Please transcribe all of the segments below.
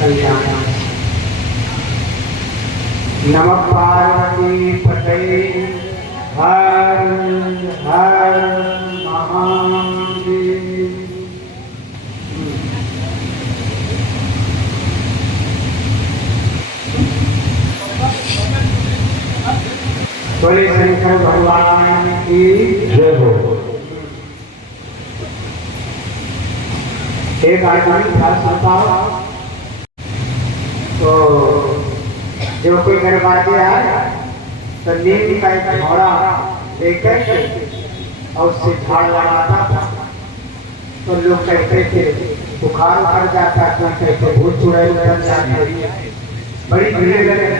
कल्याण। नमः पार्वती पतये हर हर महादेव। बोले शंकर भगवान की जय हो। एक आदमी था सुनता तो जो कोई दरवाजे आए तो नीम का एक घोड़ा लेकर और उससे झाड़ लगाता था। तो लोग कहते थे बुखार उतर जाता, कोई कहते भूत चुड़ैल उतर जाते, बड़ी भीड़ लगे।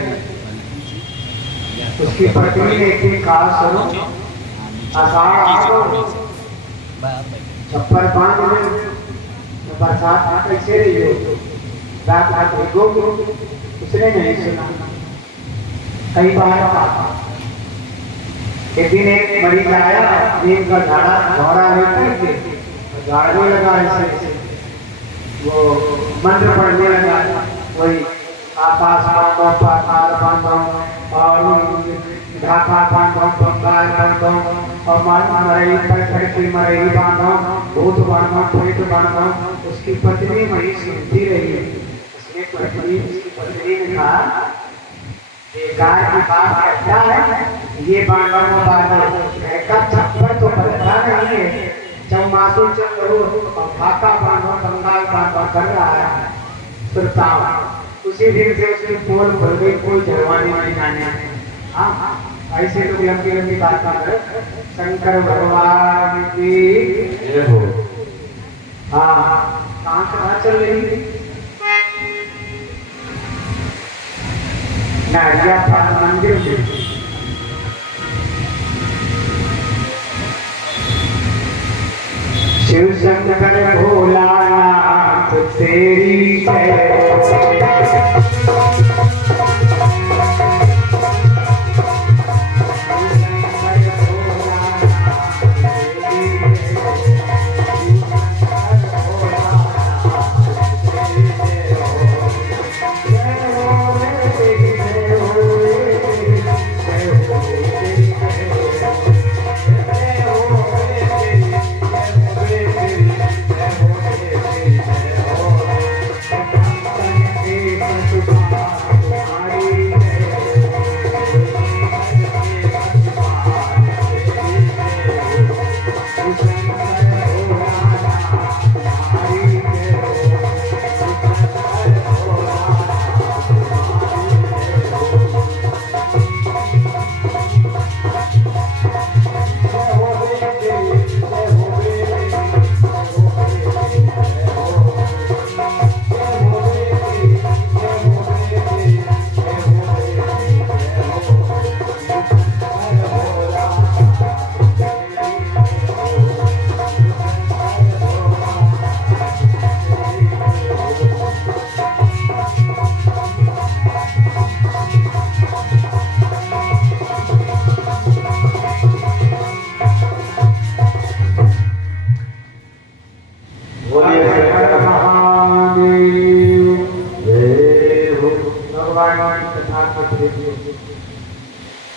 उसकी पत्नी ने एक दिन कहा सुनो, आषाढ़ आ गो, छप्पर बांध ले, बरसात में कैसे रही हो, रात रात भिगोगे। उसने नहीं सुना, कई बार कहा। एक दिन एक मरीज आया, नीम का घोड़ा लेकर के झाड़ने लगा, ऐसे वो मंत्र पढ़ने लगा, वही आकाश बांधो, पाताल बांधो और ढाका बांधो, बंगाल बांधो और मरई पर खड़की मरई बांधो, भूत बांधो, प्रेत बांधो। उसकी पत्नी वही सुनती रही। उसकी पत्नी ने कहा बेकार की बात कहता है, ये बांधो वो बांधो, छप्पर तो बदलता नहीं है, चौमासू चलो ढाका बांधो, बंगाल बांधो कर रहा है। सुनता उसी दिन से उसकी पोल भर गई, कोई जलवानी नहीं जाने। हाँ, ऐसे लोग लंबी लंबी बात कर। शंकर भगवान की जय हो। हाँ, कहाँ चल रही थी? नारिया मंदिर में। शिव शंकर भोलानाथ तेरी जय।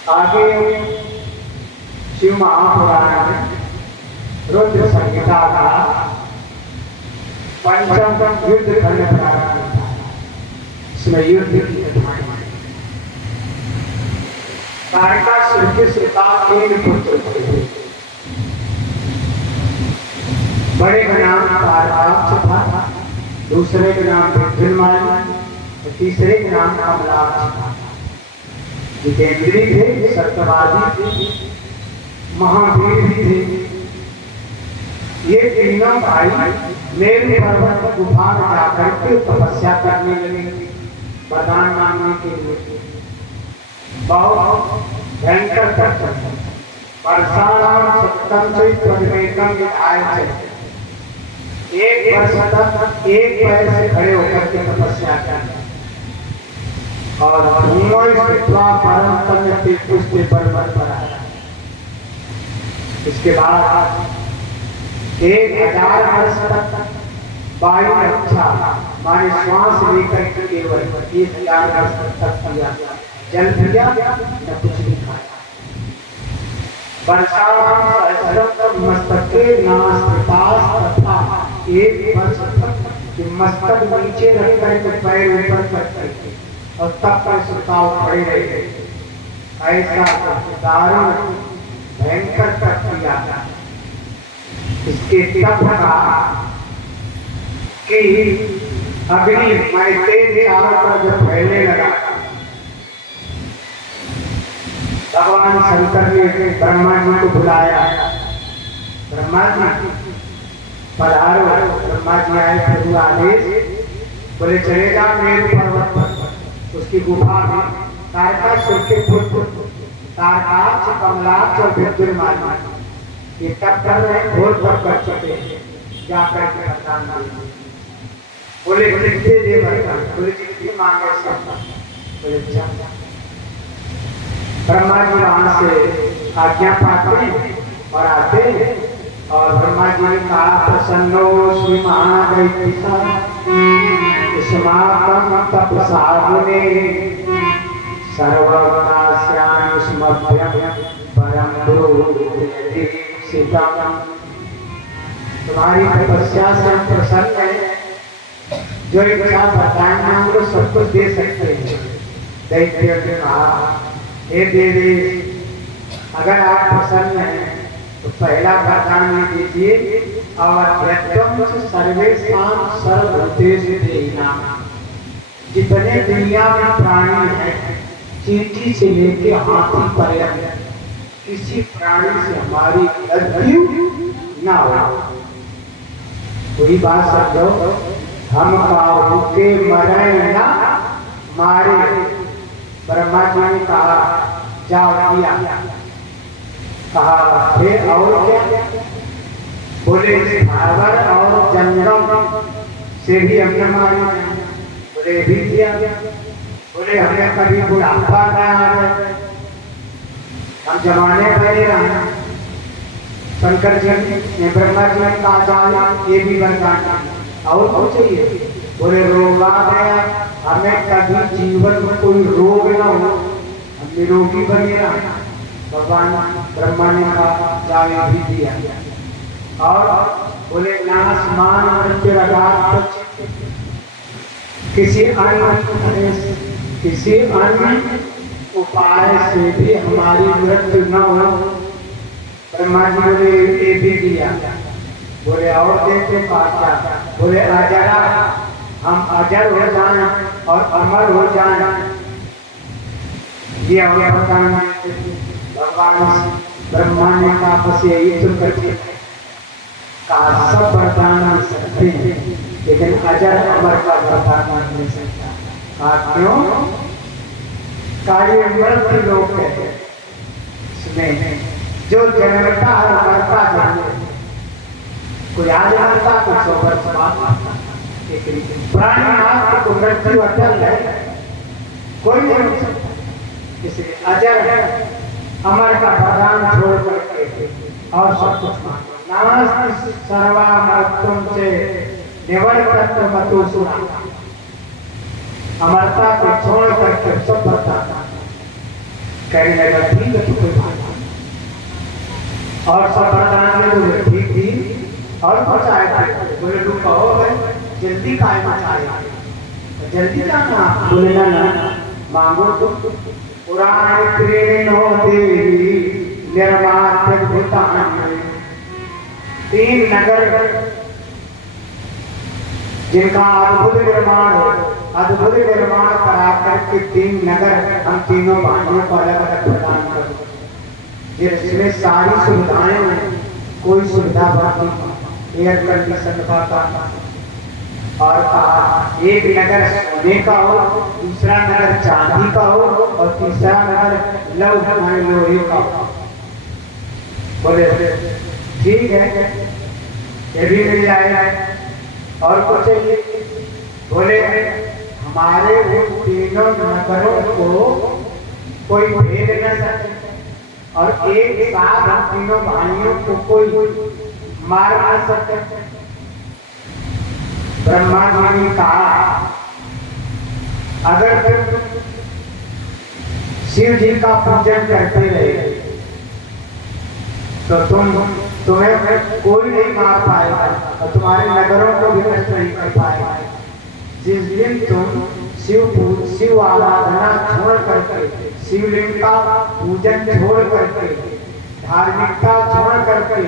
आगे शिव महापुराण में रुद्र संहिता का पंचम युद्ध खंड प्रारंभ था। इसमें युद्ध की कथाएं तारकासुर के सुता 3 पुत्र थे। बड़े का नाम तारकाक्ष था, दूसरे का नाम विद्युन्मान, तीसरे का नाम कमलाक्ष था। जितेंद्री थे, सत्यवादी थे, महावीर भी थे। ये तीनों भाई मेरे पर्वत गुफा में जाकर के तपस्या करने लगे, वरदान मांगने के लिए। बहुत भयंकर तप, वर्षाणाम सप्तम से त्वमेकम विधाय थे। 1 वर्ष तक एक पैर से खड़े होकर के तपस्या करना और इसके बाद 1000 वर्ष तक वायु अच्छा माने श्वास लेकर के केवल 1000 वर्ष तक किया, जल दिया न कुछ नहीं खाया। वर्षा सहस्रम मस्तके नास्तास तथा, एक वर्ष तक मस्तक नीचे रख कर पैर ऊपर करके और तब पर सुताव खड़े रहे। ऐसा दारुण भयंकर प्रक्रिया इसके तप का कि अग्नि मायके चारों तरफ जब फैलने लगा, भगवान शंकर ने ब्रह्मा जी को बुलाया। ब्रह्मा जी पधारो। ब्रह्मा जी आए, प्रभु आदेश, बोले चले जाओ मेरु पर्वत पर, उसकी गुफा में तारकासुर के पुत्र तारकाक्ष, कमलाक्ष और विद्युन्मान ये तप कर रहे हैं, घोर तप कर चुके हैं। जाकर के वरदान मांगे। बोले कितने दे वरदान? बोले जितनी मांगे सब। बोले अच्छा। ब्रह्मा जी वहां से आज्ञा पाते और आते और ब्रह्मा जी ने कहा प्रसन्नो श्री महादैत्य स्मार्तम तपसागुने सर्वकाश्याम स्मभ्यम परम सीतम। तुम्हारी तपस्या से हम प्रसन्न हैं, जो इच्छा बताएंगे हम लोग सब कुछ दे सकते हैं। दैत्य ने कहा हे देवी, अगर आप प्रसन्न हैं तो पहला वरदान ये दीजिए, अवध्यत्वम सर्वेषां सर्वभूतेषु देहिना। जितने दुनिया में प्राणी हैं, चींटी से लेके हाथी पर्यंत, किसी प्राणी से हमारी मृत्यु ना हो। कोई बात समझो, हम काहू के मरे ना मारे। ब्रह्मा जी ने कहा जाओ किया। कहा फिर और क्या? बोले सागर और जंगल से भी हमने मारी। बोले भी किया। बोले हमें कभी बुढ़ापा ना आवे, हम जमाने गए रहा। शंकर जी ने ब्रह्मा जी ने कहा जाओ ये भी वरदान और चाहिए। बोले रोग आ गया, हमें कभी जीवन में कोई रोग ना हो, हम निरोगी बने रहा। भगवान ब्रह्मा ने कहा जाओ भी दिया। और बोले नासमान मृत्यु रगात, किसी अन्य उपाय से भी हमारी मृत्यु न हो। ब्रह्मा जी बोले ये भी दिया। बोले और देते क्या? बोले अजरा, हम अजर हो जाएं और अमर हो जाएं। ये और वरदान भगवान ब्रह्मा ने कहा बस यही तो करके कहा सब वरदान मिल सकते हैं, लेकिन अजर अमर का वरदान नहीं मिल सकता। कहा क्यों? कार्य मृत्यु लोग है, इसमें जो जन्मता है मरता नहीं। कोई आज मरता, कोई 100 वर्ष बाद। प्राणी मात्र को मृत्यु अटल है, कोई नहीं हो सकता। इसलिए अजर है, अमर का वरदान छोड़ करके और सब कुछ मांगो। नास्ति सर्वामरत्वं से निवर्तत्व मतो सुना। अमरता को छोड़ करके सब वरदान कहने लगा ठीक है, तो कोई बात नहीं। और सब वरदान में बोले ठीक थी और कुछ आए थे। बोले तू कहो है जल्दी काय मचाए, जल्दी जाना। बोले ना मांगो तो पुराण प्रेरणो देवी निर्मात्य भूतान। 3 नगर जिनका अद्भुत निर्माण हो, अद्भुत निर्माण करा करके 3 नगर हम तीनों भाइयों को अलग अलग प्रदान करो, जिसमें सारी सुविधाएं हैं, कोई सुविधा बाकी, एयर कंडीशन पाता। और कहा एक नगर सोने का हो, दूसरा नगर चांदी का हो और तीसरा नगर लोहे का हो। बोले ठीक है, ये भी मिल जाएगा। और कुछ चाहिए? बोले हमारे उन तीनों नगरों को कोई भेद न सके और एक साथ हम तीनों भाइयों को कोई मार न सके। ब्रह्मा जी ने कहा अगर तुम शिव जी का पूजन करते रहे तो तुम्हें कोई नहीं मार पाएगा और तुम्हारे नगरों को भी नष्ट नहीं कर पाएगा। जिस दिन तुम शिव आराधना छोड़ करके, शिवलिंग का पूजन छोड़ करके, धार्मिकता छोड़ करके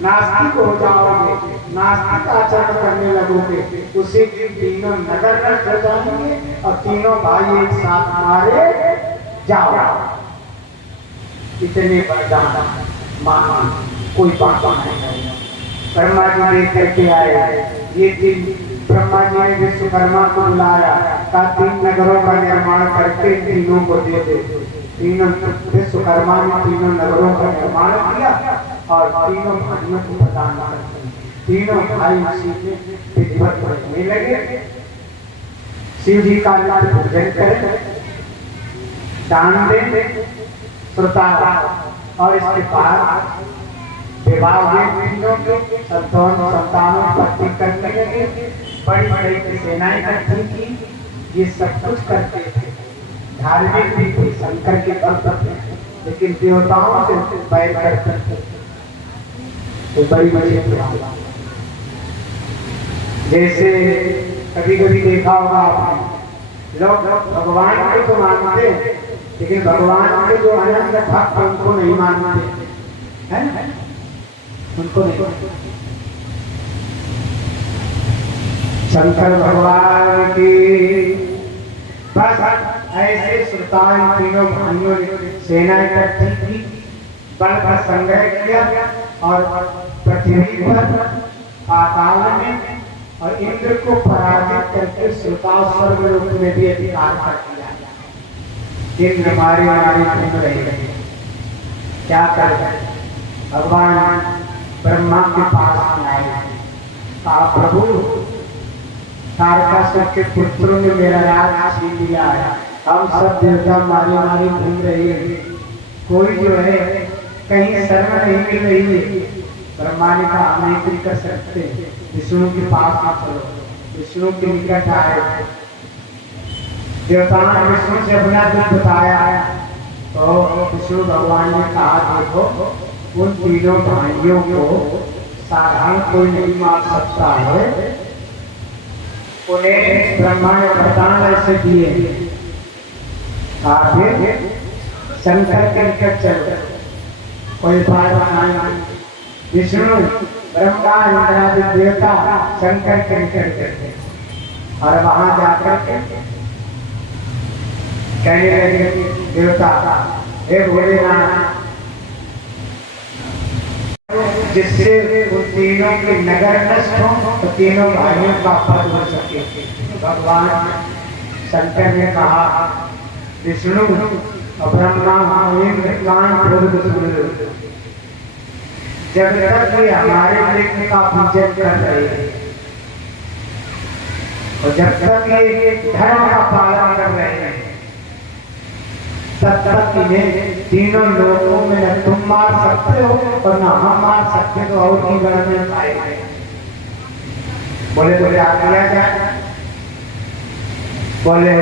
नास्तिक हो जाओगे, नास्तिक आचरण करने लगोगे, उसी दिन तीनों नगर नष्ट हो जाएंगे और तीनों भाई एक साथ मारे जाओ। इतने वरदान मान कोई बात नहीं। ब्रह्मा जी देख करके आए। ये दिन ब्रह्मा जी ने विश्वकर्मा को बुलाया, कहा 3 नगरों का निर्माण करके तीनों को दे दे। तीनों विश्वकर्मा ने तीनों नगरों का निर्माण किया और तीनों भाइयों को प्रदान कर। तीनों भाई उसी में विधिवत रहने लगे। शिव जी का पूजन करें, दान दें, श्रोता और इसके बाद विवाह हुए। तीनों के संतानों पत्नी करने लगे। बड़ी बड़ी सेनाएं इकट्ठी की। ये सब कुछ करते थे, धार्मिक भी थे, शंकर के भक्त थे, लेकिन देवताओं से बैर करते थे। तो बड़ी बड़ी जैसे कभी कभी देखा होगा आपने, लोग भगवान को तो मानते हैं लेकिन भगवान के जो अनंत भक्त उनको नहीं मानते हैं, उनको नहीं। शंकर भगवान की बस ऐसे श्रोताएं तीनों भाइयों ने सेना इकट्ठी की, बल का संग्रह किया और पृथ्वी पर, पाताल में और इंद्र को पराजित करके श्रोता स्वर्गलोक में भी अधिकार कर दिया। इंद्र मारे घूम रहे। क्या कर भगवान ब्रह्मा के पास आए, कहा प्रभु तारकासुर के पुत्रों ने मेरा राज छीन लिया है, हम सब देवता मारे घूम रहे हैं, कोई जो है कहीं शरण नहीं मिल रही है। ब्रह्मा ने कहा हम नहीं कर सकते, विष्णु के पास मत चलो। विष्णु के निकट आए, देवताओं ने विष्णु से अपना दुख बताया तो विष्णु भगवान ने कहा देखो उन तीनों भाइयों को साधारण कोई नहीं मार सकता है, उन्हें ब्रह्मा ने वरदान ऐसे दिए। फिर शंकर के निकट चलो, कोई बात नहीं। विष्णु ब्रह्मा इंद्रादि देवता शंकर के निकट गए और वहां जाकर के कहने लगे देवता हे भोलेनाथ, जिससे उन तीनों के नगर नष्ट हो तो तीनों भाइयों का पद हो सके। भगवान शंकर ने कहा विष्णु और ब्रह्मा इंद्र कान खोल सुन लो, जब तक ये हमारे लिंग का पूजन कर रहे हैं और जब तक ये धर्म का पालन कर रहे हैं तब तक इन्हें तीनों लोगों में न तुम मार सकते हो और न हम मार सकते हो और की गण में पाएंगे। बोले बोले आ किया जाए, बोले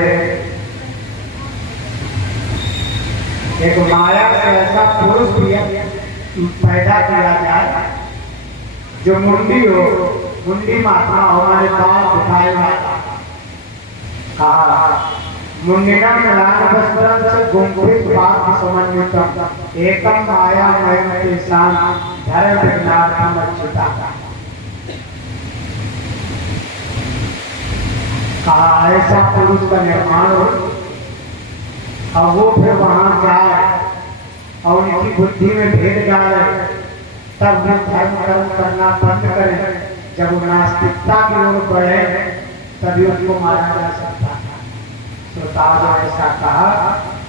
एक माया से ऐसा पुरुष पैदा किया जाए जो मुंडी हो, मुंडी महात्मा हो, हमारे पास उठाएगा। कहा मुंडिनम लाल वस्त्रम से गुंफित पाप समन्वितम एकम माया मयम तेषां धर्म विघ्नार्थम अच्युता। कहा ऐसा पुरुष का निर्माण हो और वो फिर वहां जाए और उनकी बुद्धि में भेद डाले, तब वो धर्म कर्म करना बंद करें। जब वो नास्तिकता की ओर बढ़े तभी उनको मारा जा सकता है। श्रोताओं ऐसा कहा,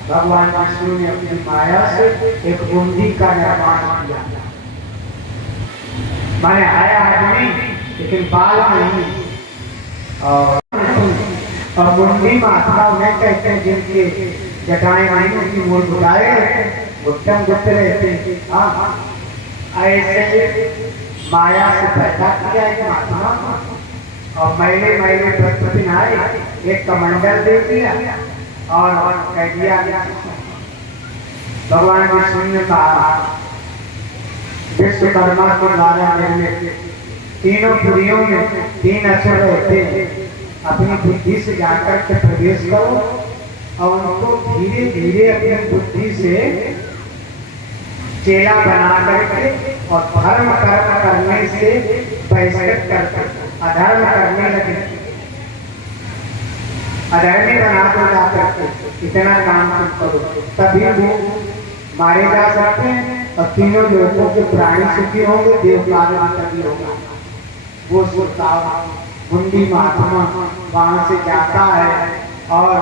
भगवान विष्णु ने अपनी माया से एक मुंडी का निर्माण किया। माने है आदमी लेकिन बाल नहीं, और मुंडी महात्मा उन्हें कहते हैं जिनके जटाएं नहीं उनकी मूल बुलाए गुप्तम गुप्त रहते। ऐसे माया से पैदा किया एक महात्मा और मैले मैले वस्त्र पहनाए, एक कमंडल दे दिया और कह दिया भगवान विष्णु ने कहा विश्वकर्मा के द्वारा निर्मित तीनों पुरियों में 3 अक्षर होते हैं, अपनी बुद्धि से जाकर के प्रवेश करो और उनको धीरे धीरे अपनी बुद्धि से चेला बना करके और धर्म कर्म करने से बहिष्कृत करके अधर्म करने लगे, अधर्मी बना दो जाकर इतना काम करो, तभी वो मारे जा सकते हैं और तीनों लोगों के प्राणी सुखी होंगे, देवकार्य तभी होगा। वो मुंडी महात्मा वहां से जाता है और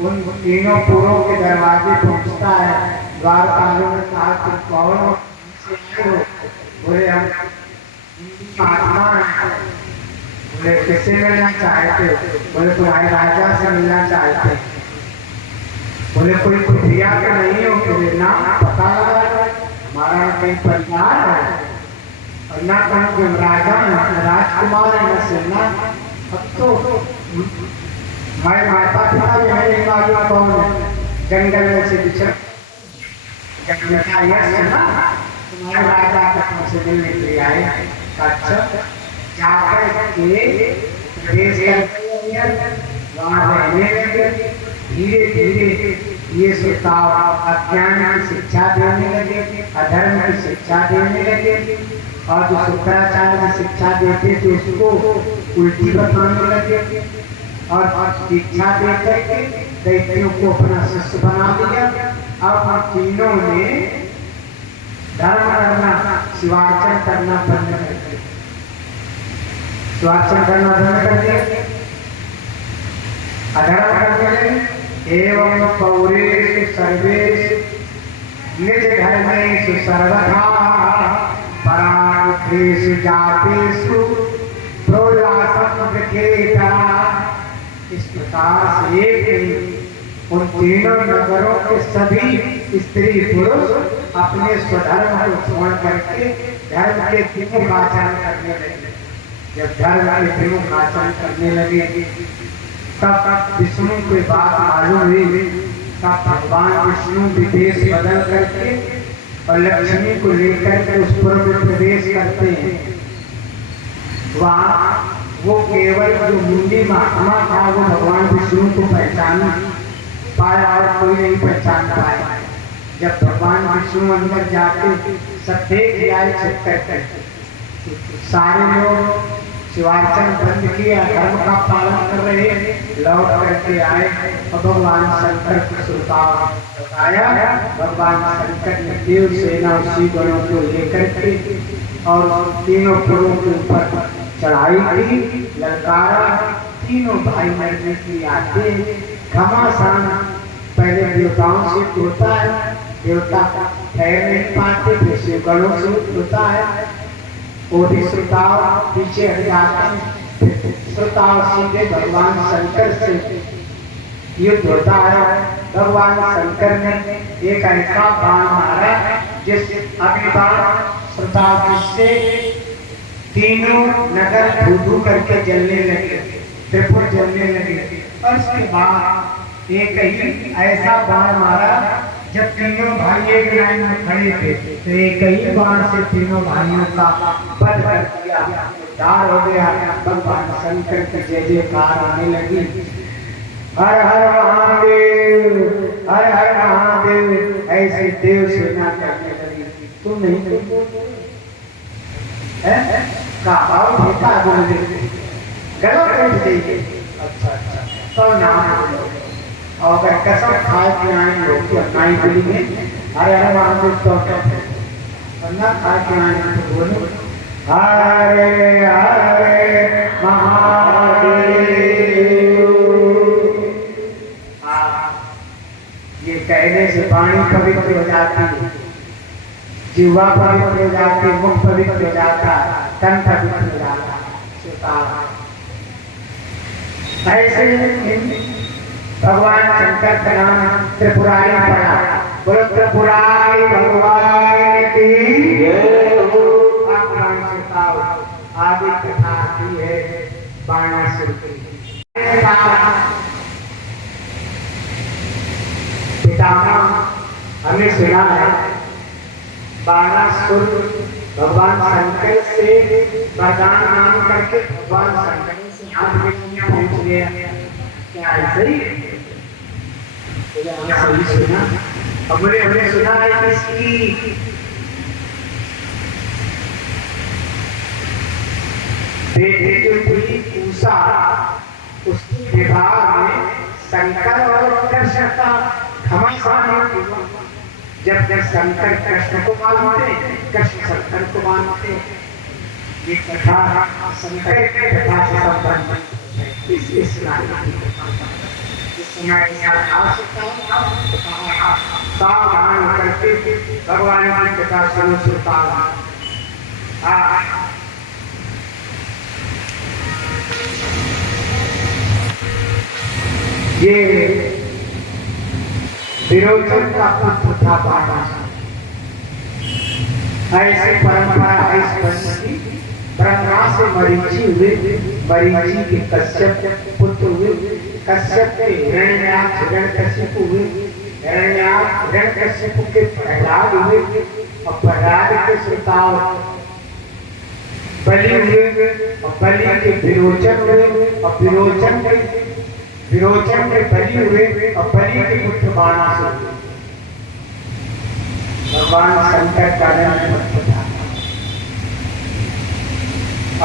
उन तीनों पुरों के दरवाजे पहुंचता है। द्वारपालों ने कहा तुम कौन हो? बोले हम महात्मा हैं। बोले किससे मिलना चाहते हो? बोले तुम्हारे राजा से मिलना चाहते हैं। बोले कोई खुफिया का नहीं हो? बोले ना, पता लगा हमारा कहीं परिवार है और ना कहीं राजा है, राजकुमार है, न सेना। अब तो हमारे माता पिता भी है नहीं मालूम कौन है, जंगल में से बिछड़ तुम्हारे राजा कहाँ से मिलने के लिए आए। अच्छा जाकर के वहाँ रहने लगे। धीरे धीरे ये सुताव अज्ञान की शिक्षा देने लगे, अधर्म की शिक्षा देने लगे और जो शुक्राचार्य की शिक्षा देते थे उसको उल्टी बताने लगे और शिक्षा दे करके दैत्यों को अपना शिष्य बना दिया। अब हम तीनों ने धर्म करना, शिवार्चन करना बंद कर दिया, शिवार्चन करना बंद कर दिया, अधर्म करने लगे। एवं पौरेषु सर्वेषु निज धर्मेषु सर्वथा परांतेषु जातेषु प्रोल्लासं विखेता। इस प्रकार से एक उन तीनों नगरों के सभी स्त्री पुरुष अपने स्वधर्म को छोड़ करके धर्म के विमुख आचरण करने लगे। जब धर्म के विमुख आचरण करने लगे तब विष्णु की बात मालूम हुई। तब भगवान विष्णु विदेश बदल करके और लक्ष्मी को लेकर के उस पुर में प्रवेश करते हैं। वहाँ वो केवल जो मुंडी महात्मा था वो भगवान विष्णु को पहचान पाया और कोई नहीं पहचान पाया। जब भगवान विष्णु अंदर जाते सब देख आए छिप कर सारे लोग शिवार्चन बंद किया, धर्म का पालन कर रहे, लौट करके आए और भगवान शंकर को सुरताव बताया। भगवान शंकर ने देव सेना उसी गणों को लेकर के और तीनों पुरों के ऊपर चढ़ाई की, ललकारा। तीनों भाई मरने की आते घमासान पहले देवताओं से होता है, देवता ठहर नहीं पाते, फिर शिवगणों से होता है। ओढ़ी श्रोताव पीछे हट जाते हैं, श्रोताव सीधे भगवान शंकर से युद्ध होता है। भगवान शंकर ने एक ऐसा बाण मारा जिस अभी बाण श्रोताव से तीनों नगर धू करके जलने लगे, त्रिपुर जलने लगे। और उसके बाद एक ही ऐसा बाण मारा जब तीनों भाई एक लाइन में खड़े थे तो एक ही बाण से तीनों भाइयों का वध कर दिया, उद्धार हो गया। भगवान शंकर की जय जयकार आने लगी। हर हर महादेव, हर हर महादेव, ऐसे देव सेना करने लगी। तुम नहीं कहा बोले गला कट देंगे। अच्छा अच्छा तो नाम और अगर कसम खाए के आए लोग तो नहीं बोलेंगे अरे अरे महादेव तो और ना खाए के आए तो बोलो हरे हरे महादेव। ये कहने से वाणी पवित्र हो जाती है, जीवा पवित्र हो जाती है, मुख पवित्र हो जाता है, तन पवित्र हो जाता है। ऐसे भगवान शंकर का नाम त्रिपुरारी पड़ा। बोलो त्रिपुरारी भगवान की जय हो। आदि कथा आती है बाणासुर के पितामह हमें सुना है बाणासुर भगवान शंकर से वरदान मांग करके भगवान शंकर से हाथ में पहुंच गया। क्या ऐसे ही सही सुना? हमने सुना है किसकी पूषा उसकी विवाह में शंकर और कृष्ण का घमासान हुआ। जब शंकर कृष्ण को मानते, कृष्ण शंकर को मानते, ये कथा शंकर की कथा से संबंध सावधान करके भगवान की कथा सुनो सुनता। ये विरोचन का पुत्र था बाणासुर। ऐसी परंपरा ऐसी ब्रह्मा से मरीचि हुए, मरीचि के कश्यप पुत्र हुए, कश्यप के हिरण्यकशिपु हुए, हिरण्यकशिपु के प्रहलाद हुए और प्रहलाद के श्रोताव बलि हुए और बलि के विरोचन हुए और विरोचन के बलि हुए और बलि के पुत्र बाणासुर हुए। भगवान शंकर का जन्म था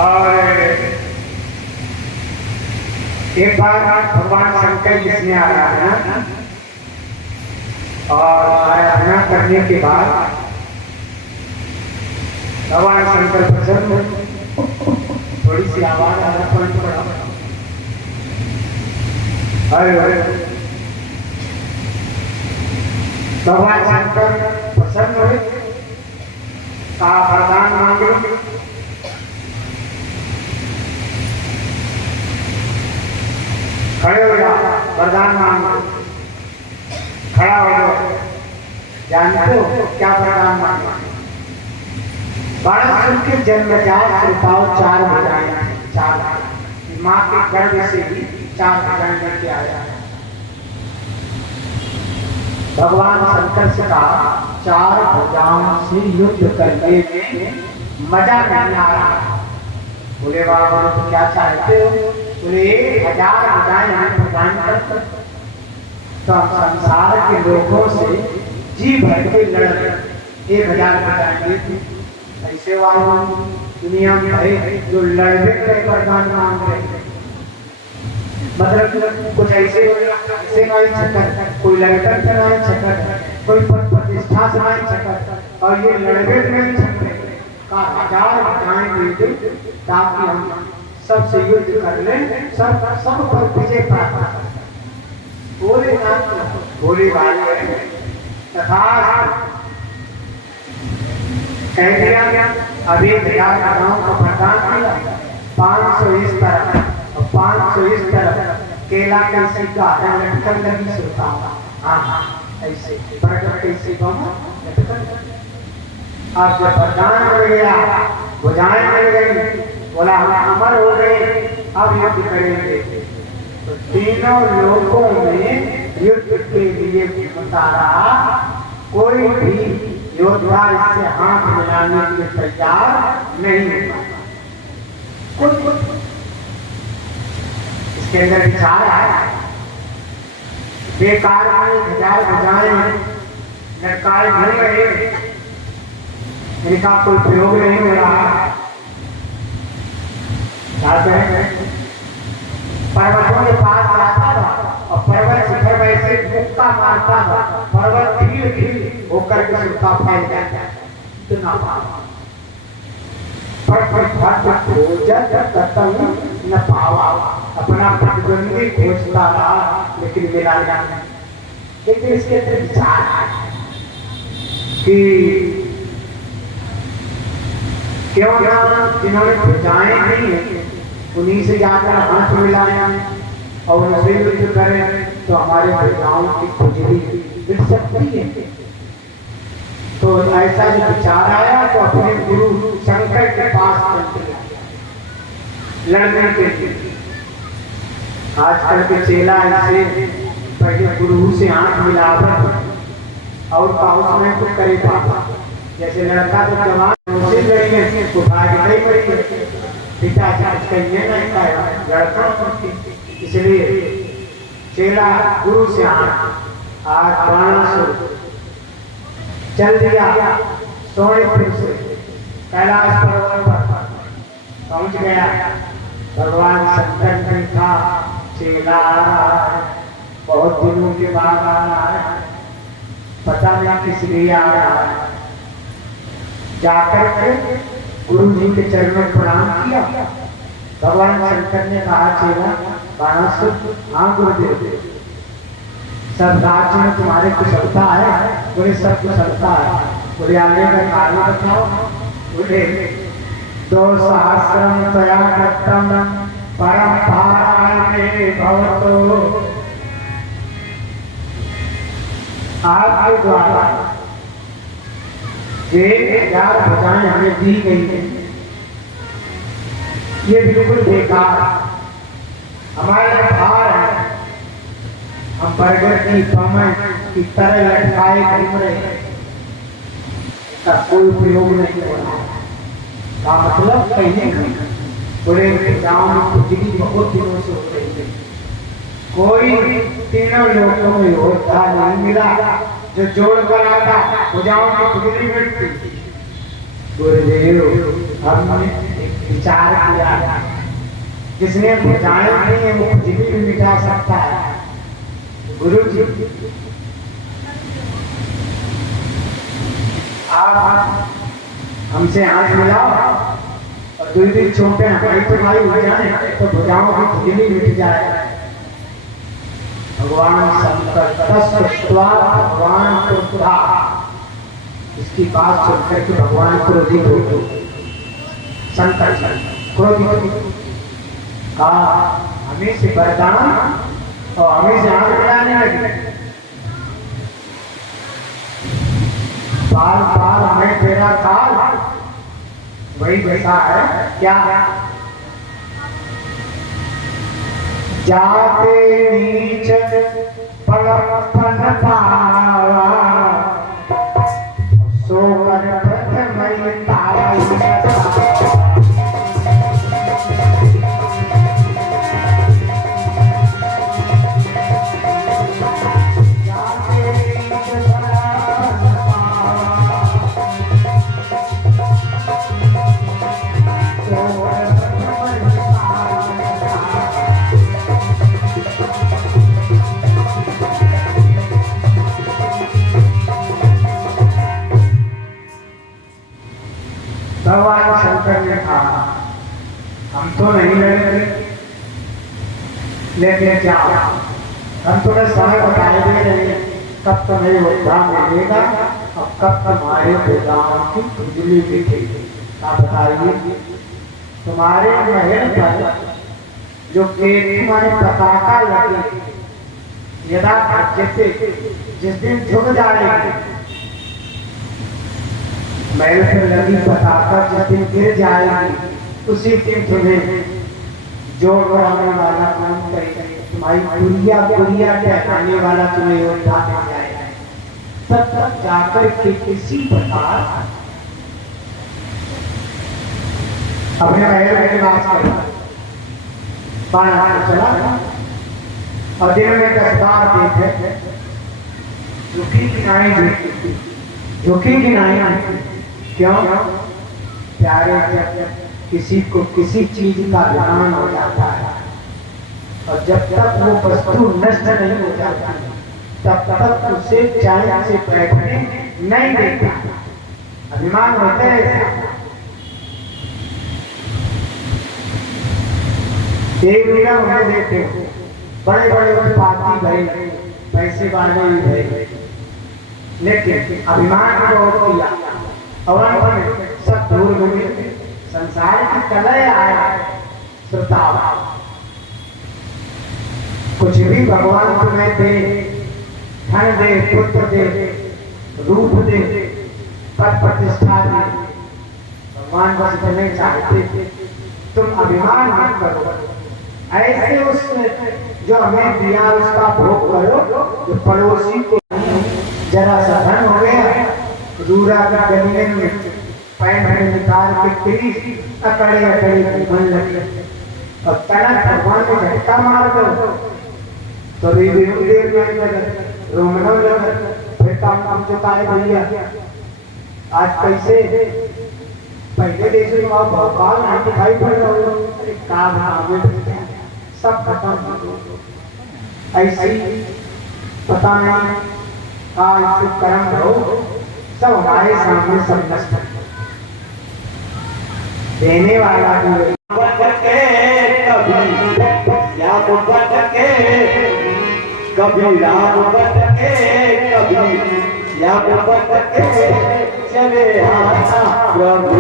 और एक बार भगवान शंकर जिसने आराधना और आराधना करने के बाद भगवान शंकर प्रसन्न, थोड़ी सी आवाज आ रहा पड़ा, अरे भगवान शंकर प्रसन्न हुए, कहा वरदान मांग लो। खड़े हो जाओ, वरदान मांग लो। खड़ा हो जाओ, जानते हो क्या वरदान मांगो? बाणासुर के जन्मजात श्रोताओं 4 भुजाएं हैं, 4 माँ के गर्भ से ही 4 भुजाएं लेके आया है। भगवान शंकर से कहा 4 भुजाओं से युद्ध करने में मजा नहीं आ रहा। बोले बाबा तो क्या चाहते हो? बोले 1000 भुजाएं हमें प्रदान कर तो हम संसार के लोगों से जी भर के लड़ 1000 भुजाएं देते। ऐसे वाले दुनिया में है जो लड़ने के वरदान मांग रहे, मतलब कुछ ऐसे नहीं छकर, कोई लड़कर से नहीं छकर, कोई पद प्रतिष्ठा से नहीं छकर, और ये लड़ने नहीं छकते का 1000 भुजाएं देते ताकि हम सबसे युद्ध कर लें, सब पर विजय प्राप्त कर। बोले बोले वाले तथा कह दिया अभी 1000 गाँव को प्रदान किया, 500 इस तरफ और 500 इस तरफ केला कैसे का लटकन लगी सोता। हाँ ऐसे बरगद कैसे बना आप जब प्रदान मिल गया, भुजाएं मिल गई, बोला हम अमर हो गए, अब युद्ध करेंगे। तो तीनों लोगों में युद्ध के लिए बता रहा, कोई भी योद्धा इससे हाथ मिलाने के लिए तैयार नहीं होगा। इसके अंदर विचार है बेकार में 1000 भुजाएं लटकाए घूम रहे, इनका कोई प्रयोग नहीं हो रहा। पर्वतों के पास जाता था और पर्वत शिखर वैसे मुक्का मारता था, पर्वत धीरे धीरे होकर के सुखा फैल जाता है। इतना न पावा, अपना प्रतिद्वंदी खोजता रहा लेकिन मिला नहीं। लेकिन इसके अंदर विचार है कि क्यों ना जिन्होंने भुजाएं नहीं है उन्हीं से जाकर हाथ मिलाएं और उनसे युद्ध करें तो हमारे भुजाओं की खुजली मिल सकती है। तो ऐसा जो विचार आया तो अपने गुरु शंकर के पास चलते लड़ने के लिए। आजकल के चेला ऐसे पहले गुरु से आंख मिलावट और काउस में कुछ करे पापा, जैसे लड़का तो जवान उसे लड़ेंगे तो भाग नहीं पड़ेगी, पिताजी कहिए नहीं पाया लड़का, इसलिए चेला गुरु से आंख आज 1200 चल दिया सोनेपुर से कैलाश पर्वत पर पहुंच गया। भगवान शंकर ने कहा चेला आ रहा है, बहुत दिनों के बाद आ रहा है, पता नहीं किस लिए आ रहा है। जाकर के गुरु जी के चरणों में प्रणाम किया। भगवान शंकर ने कहा चेला 1200, हाँ गुरुदेव, सब राज्य में तुम्हारे कुशलता है? बोले सब कुशलता है। बोले आने का कारण बताओ? बोले 2 सहस्रम तया कृतम परम्पराये भवतो, आपके द्वारा 1000 भुजाएं हमें दी गई है, ये बिल्कुल बेकार, हमारे भार है, हम बरगद की पमन की तरह लटकाए घूम रहे हैं, इसका कोई प्रयोग नहीं हो रहा का मतलब कहीं पूरे गांव में बिजली बहुत दिनों से हो रही है, कोई तीनों लोगों में योद्धा नहीं मिला जो जोड़ बनाता भुजाओं की बिजली मिटती। गुरुदेव हमने एक विचार किया, जिसने भुजाएं नहीं है वो बिजली भी मिटा सकता है। गुरु जी आप हमसे हाथ मिलाओ और 2 दिन छोटे हमारी तो भाई हो जाए तो भुजाओं की बिजली मिट जाए। भगवान भगवान को सुधा, इसकी बात सुनकर के भगवान क्रोधित हो गए। शंकर क्रोधित कहा हमें से वरदान और हमें से हाथ मिलाने लगे, बार बार हमें तेरा काल वही बैठा है क्या? जाते नीच पलपन पावा सोकर प्रथम तारा भगवान शंकर ने कहा हम तो नहीं लड़ेंगे, लेकिन क्या हम तुम्हें समय बताए दे रहे हैं कब तुम्हें योद्धा मिलेगा और कब तुम्हारे भुजाओं की बिजली दिखेगी। आप बताइए, तुम्हारे महल पर जो केतकी माने पताका लगे यदा जैसे जिस दिन झुक जाएगी, महल पर लगी पताका जिस दिन गिर जाएगी, उसी दिन तुम्हें जोड़ बढ़ाने वाला काम करेगा, तुम्हारी गुड़िया गुड़िया कहलाने वाला तुम्हें योद्धा मिल जाएगा। तब तक जाकर के किसी प्रकार अपने महल में निवास करना, बाण चला और दिन में 10 बार देखे झुकी की नाई झुकी, झुकी की नाई। क्यों? प्यारे जब किसी को किसी चीज का ध्यान हो जाता है और जब तक वो वस्तु नष्ट नहीं हो जाती तब तक उसे चैन से बैठने नहीं देता। अभिमान होता है। एक निगम में देखे बड़े बड़े उत्पाती भरे, पैसे वाले भी भरे, लेकिन अभिमान को किया अवन सब दूर गए, संसार की कलय आया। श्रोता कुछ भी भगवान तुम्हें दे, धन दे, पुत्र दे, रूप दे, पद प्रतिष्ठा दे, भगवान बस तुम्हें चाहते तुम अभिमान मत करो, ऐसे उस जो हमें दिया उसका भोग करो। जो पड़ोसी को जरा सा धन हो गया, रूरा का गले में पैंट में निकाल के तेरी अकड़े अकड़े घूमने लगे और तड़क भगवान में झटका मार दो तो भी देर में लगे रोमनो लगे, फिर काम चुकाए भैया। आज कैसे पहले देश में भोपाल नहीं दिखाई पड़ रहा हो, काम सब खत्म हो गया। ऐसी पता नहीं आज कर्म हो सब हमारे सामने सब नष्ट देने वाला भटके कभी राम भटके कभी श्याम भटके चले आना प्रभु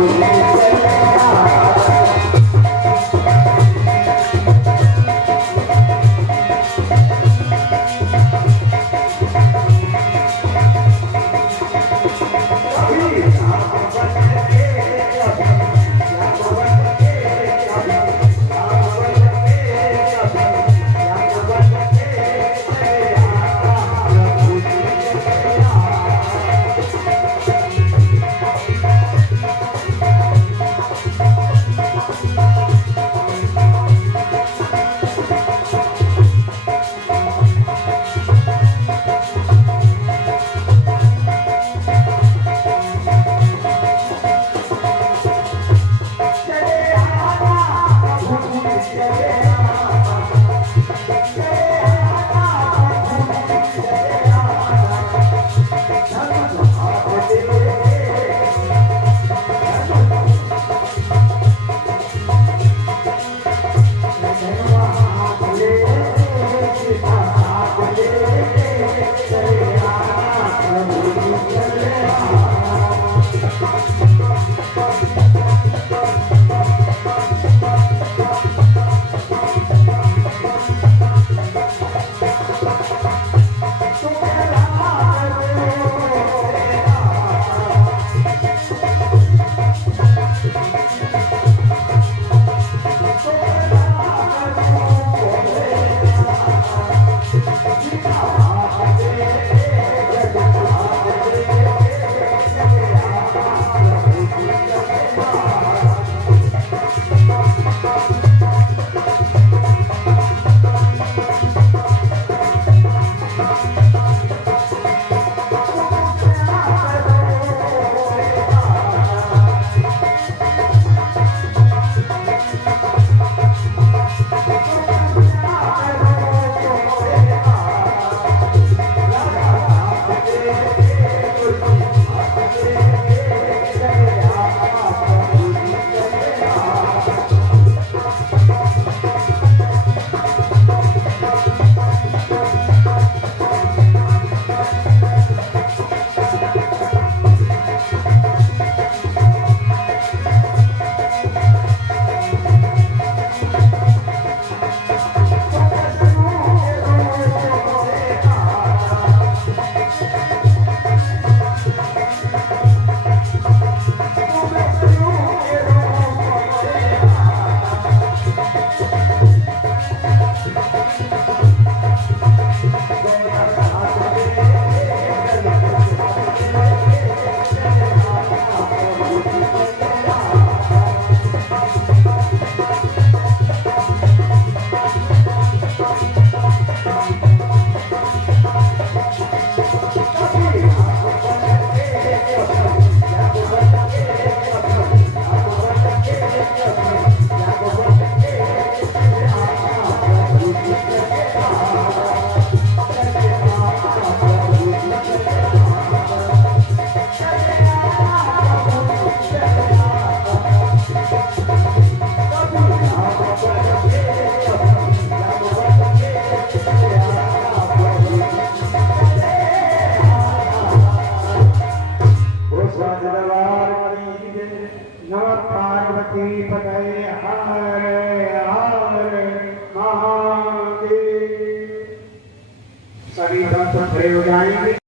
सभी खड़े हो जाएंगे।